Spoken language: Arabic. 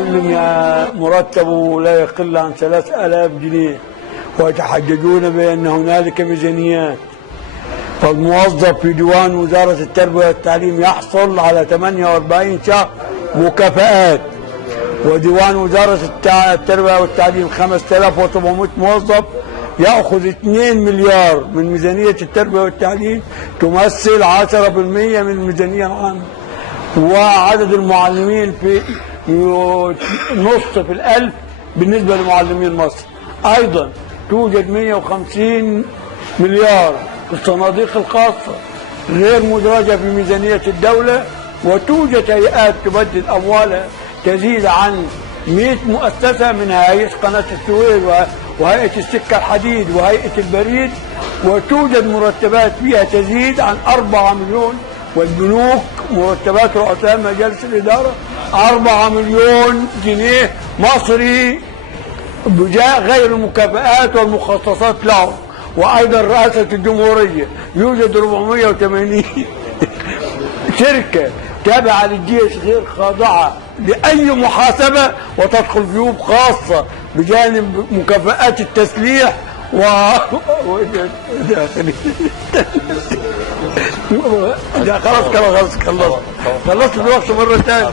المعلم مرتبه لا يقل عن 3000 جنيه، ويتحججون بأن هنالك ميزانيات. فالموظف في ديوان وزارة التربية والتعليم يحصل على 48 شهر مكافآت، وديوان وزارة التربية والتعليم 5700 موظف يأخذ 2 مليار من ميزانية التربية والتعليم، تمثل 10% من الميزانية العامة. وعدد المعلمين في نص في الألف بالنسبة لمعلمين مصر. أيضا توجد 150 مليار في الصناديق الخاصة غير مدرجة في ميزانية الدولة، وتوجد هيئات تبدد أموالها تزيد عن 100 مؤسسة، منها هيئة قناة السويس وهيئة السكة الحديد وهيئة البريد، وتوجد مرتبات فيها تزيد عن 4 مليون. والبنوك مرتبات رؤساء مجالس الإدارة 4 مليون جنيه مصري بجاء غير المكافآت والمخصصات لهم. وأيضا رئاسة الجمهورية يوجد 480 شركة تابعة للجيش غير خاضعة لأي محاسبة، وتدخل جيوب خاصة بجانب مكافآت التسليح خلاص خلصت الوقت مرة ثانية.